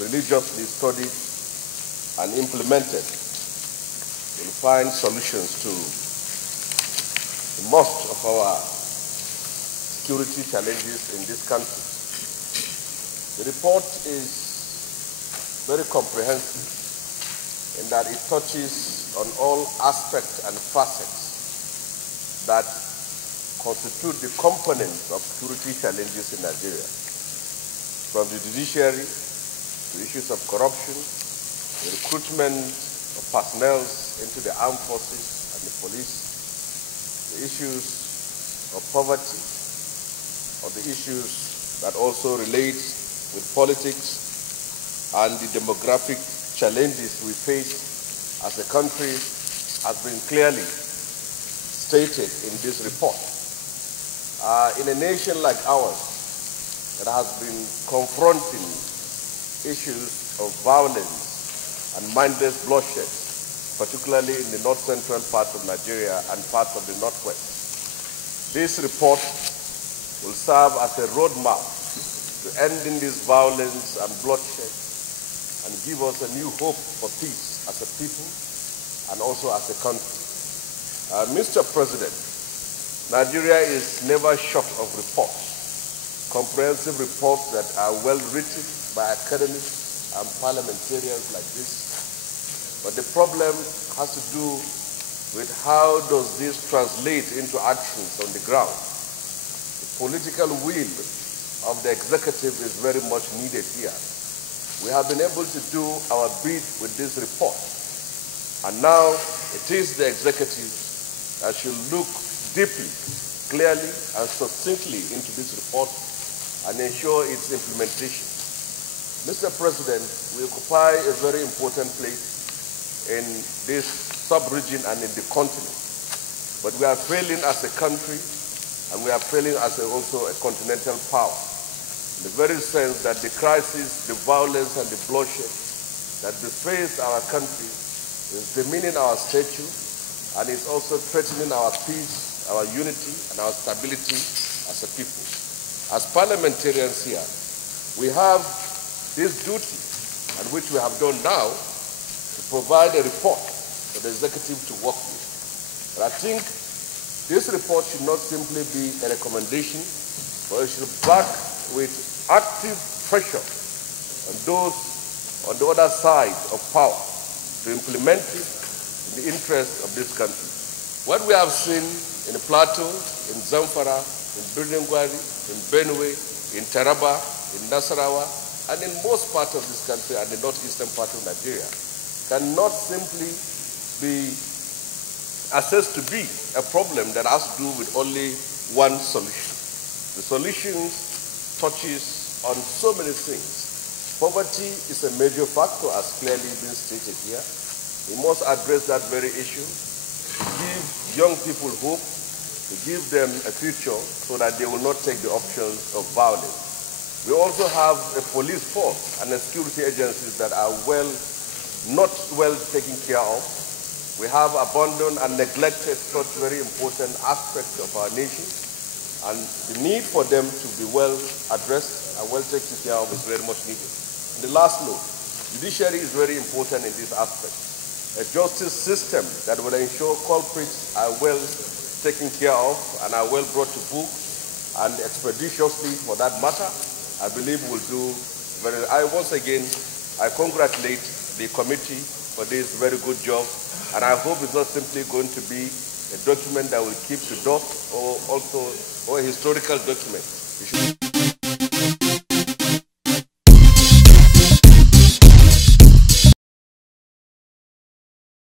religiously studied and implemented, will find solutions to most of our security challenges in this country. The report is very comprehensive in that it touches on all aspects and facets that constitute the components of security challenges in Nigeria, from the judiciary to issues of corruption, the recruitment of personnel into the armed forces and the police, the issues of poverty, or the issues that also relate with politics and the demographic challenges we face as a country has been clearly stated in this report. In a nation like ours that has been confronting issues of violence and mindless bloodshed, particularly in the north-central part of Nigeria and parts of the northwest, this report will serve as a roadmap to ending this violence and bloodshed and give us a new hope for peace as a people and also as a country. Mr. President, Nigeria is never short of reports, comprehensive reports that are well written by academics and parliamentarians like this. But the problem has to do with how does this translate into actions on the ground. The political will of the executive is very much needed here. We have been able to do our bit with this report, and now it is the executive that should look deeply, clearly, and succinctly into this report and ensure its implementation. Mr. President, we occupy a very important place in this sub-region and in the continent, but we are failing as a country and we are failing as also a continental power, in the very sense that the crisis, the violence and the bloodshed that beface our country is demeaning our stature and is also threatening our peace, our unity and our stability as a people. As parliamentarians here, we have this duty, and which we have done now, to provide a report for the executive to work with. But I think this report should not simply be a recommendation, but it should back with active pressure on those on the other side of power to implement it in the interest of this country. What we have seen in the Plateau, in Zamfara, in Birnin-Gwari, in Benue, in Taraba, in Nasarawa, and in most parts of this country and the northeastern part of Nigeria cannot simply be assessed to be a problem that has to do with only one solution. The solution touches on so many things. Poverty is a major factor, as clearly been stated here. We must address that very issue, to give young people hope, to give them a future so that they will not take the options of violence. We also have a police force and a security agencies that are not well taken care of. We have abandoned and neglected such very important aspects of our nation, and the need for them to be well addressed and well taken care of is very much needed. And the last note, judiciary is very important in this aspect. A justice system that will ensure culprits are well taken care of and are well brought to book, and expeditiously for that matter, I believe will do very well. Once again, I congratulate the committee for this very good job, and I hope it's not simply going to be a document that will keep to dust or a historical document.